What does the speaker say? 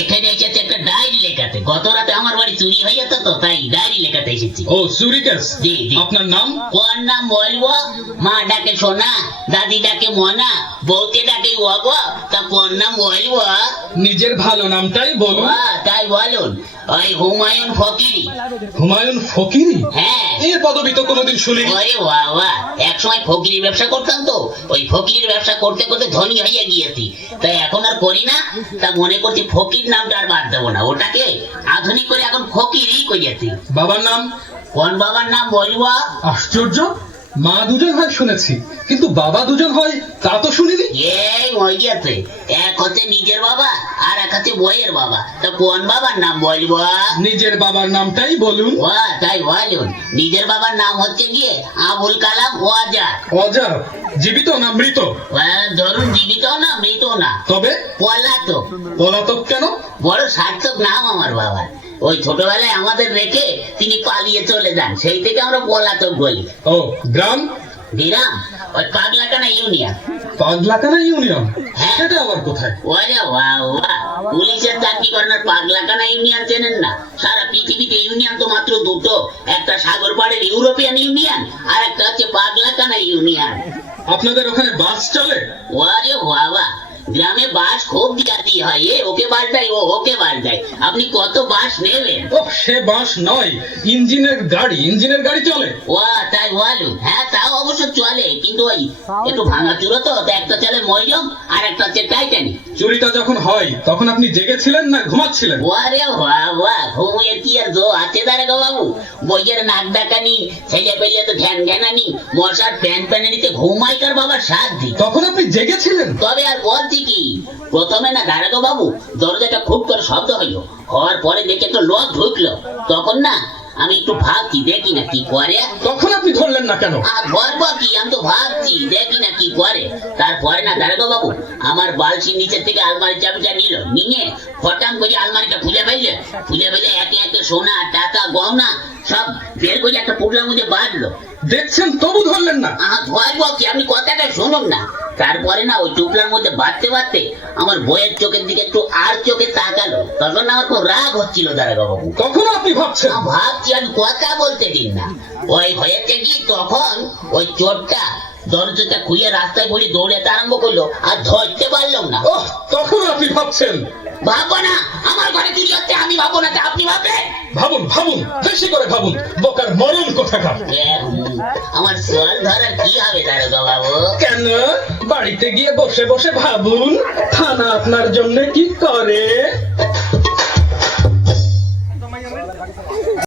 এখানে এসেছে একটা ডায়েরি লেখাতে। গত রাতে আমার বাড়ি চুরি হয়ে যেত, তো তাই ডায়েরি লেখাতে এসেছি। ও চুরি কেস। জি জি। আপনার নাম? ওর নাম বলবো? মা ডাকে সোনা, দাদি ডাকে মনা, বউতে ডাকে ওগো, তা কোন নাম বলবো? নিজের ভালো নামটাই বলুন। তাই বলুন, ওই হুমায়ুন ফকিরি। হুমায়ুন ফকিরি? হ্যাঁ। এই পদবি তো কোনোদিন শুনিনি। ওরে বাবা, এক সময় ফকিরির ব্যবসা করতাম, তো ওই ফকিরির ব্যবসা করতে করতে ধনী হয়ে গিয়েছি, তাই এখন আর করি না। তা মনে করছি ফকির নামটা আর বাদ দেবো না, ওটাকে আধুনিক করে এখন ফকিরই করিয়েছি। বাবার নাম? কোন বাবার নাম বলবো? আশ্চর্য, মা দুজন হয় শুনেছি, কিন্তু বাবা দুজন হয় তা তো শুনিনি। এই হয়ে গেছে, এক হচ্ছে নিজের বাবা আর এক হচ্ছে বইয়ের বাবা। তা কোন বাবার নাম বলবো? নিজের বাবার নামটাই বলুন। তাই বলুন, নিজের বাবার নাম হচ্ছে গিয়ে আবুল কালাম ওয়াজার। অজা? জীবিত না মৃত? ধরুন জীবিত না মৃত না, তবে পলাতক। পলাতক কেন? বড় সার্থক নাম আমার বাবার। ওই ছোটবেলায় আমাদের রেখে তিনি পালিয়ে চলে যান, সেই থেকে আমরা পলাতক বলি। ও গ্রাম? গ্রাম ওই পাগলাকানা ইউনিয়ন। পাগলাকানা ইউনিয়ন? হ্যাঁ। সেটা আবার কোথায়? ওরে বাবা, পুলিশের চাকরি করেন আর পাগলাকানা ইউনিয়ন চেনেন না? সারা পৃথিবীতে ইউনিয়ন তো মাত্র দুটো, একটা সাগর পাড়ের ইউরোপিয়ান ইউনিয়ন আর একটা হচ্ছে পাগলাকানা ইউনিয়ন। আপনাদের ওখানে বাস চলে? ওরে বাবা, গ্রামে বাস খুব জাতি হয়, এ ওকে বাস দেয়, ও ওকে বাস দেয়। আপনি কত বাস নেবেন? ও সে বাস নয়, ইঞ্জিনের গাড়ি। ইঞ্জিনের গাড়ি চলে? তাই বলুন। হ্যাঁ, তাও অবশ্য চলে, কিন্তু ওই একটু ভাঙাচুরো তো, একটা চলে ময়ূরম আর একটা হচ্ছে টাইটানিক। চুরিটা যখন হয় তখন আপনি জেগেছিলেন না ঘুমাচ্ছিলেন? ওরে বাবা, ঘুমিয়ে কি আর জো আছে দাঁড়াগো বাবু? বইয়ের নাক ডাকানি, ছেলে পেলে তো ধ্যান জ্ঞানানি, মশার প্যান প্যানেরিতে ঘুমাই কার বাবার সাধ্যি। তখন আপনি জেগেছিলেন? তবে আর বলছি কি, প্রথমে না দাঁড়াগো বাবু, দরজাটা খুব করে শব্দ হইলো, হওয়ার পরে দেখে একটা লোক ঢুকলো, তখন না আমি একটু ভাবছি দেখি না কি করে। তখন আপনি ধরলেন না কেন? আর ধরবো কি, আমি তো ভাবছি দেখি না কি করে। তারপরে না দাঁড়াগো বাবু, আমার বালসির নিচের থেকে আলমারি চাবিটা নিল, নিয়ে ফটাম করে আলমারিটা খুলে ফেলে একে একে সোনা টাকা গহনা সব বের করে একটা পুটলার মধ্যে বাঁধলো। দেখছেন তবু ধরলেন না? ধরবো কি, আপনি কথাটা শুনুন না। তারপরে না ওই টুকলার মধ্যে বাঁধতে আমার বইয়ের চোখের দিকে একটু আর চোখে তাকালো, তখন আমার খুব রাগ হচ্ছিল দাঁড়াগো বাবু। তখন আপনি ভাবছেন? ভাবছি, আমি কথা বলতে দিন না। ওই হয়েছে কি, তখন ওই চোরটা দরজাটা খুলে রাস্তায় পড়ে দৌড়াতে আরম্ভ করলো, আর ধরতে পারলাম না। ওহ, তখন আপনি ভাবছেন? ভাববো না, আমার ঘরে চুরি হচ্ছে, আমি ভাববো না, তা আপনি ভাববেন? ভাবুন ভাবুন, বেশি করে ভাবুন, বোকার মরণ কোথাকার। আমার সোয়াল ধরার কি হবে দারোগা বাবু? কেন? বাড়িতে গিয়ে বসে বসে ভাবুন, থানা আপনার জন্য কি করে।